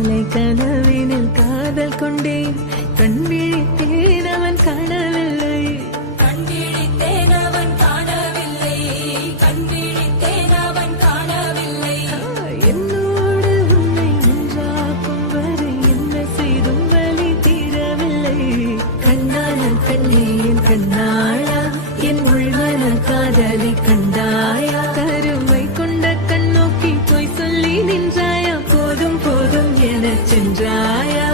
காலை கனவினில் காதல் கொண்டேன் கண் விழித்தேன் அவன் காணவில்லை கண் விழித்தேன் அவன் காணவில்லை கண் விழித்தேன் அவன் காணவில்லை என்னோடு உன்னை ஒன்றாக்கும் வரை என்ன செய்தும் வலி தீரவில்லை கண்ணான கண்ணே என் கண்ணாளா என் உள்மன காதலை கண்டாயா கருமை கொண்ட கண்ணோக்கி போய் சொல்லி நின்றாயா போதும் போதும் எனச் சென்றாயா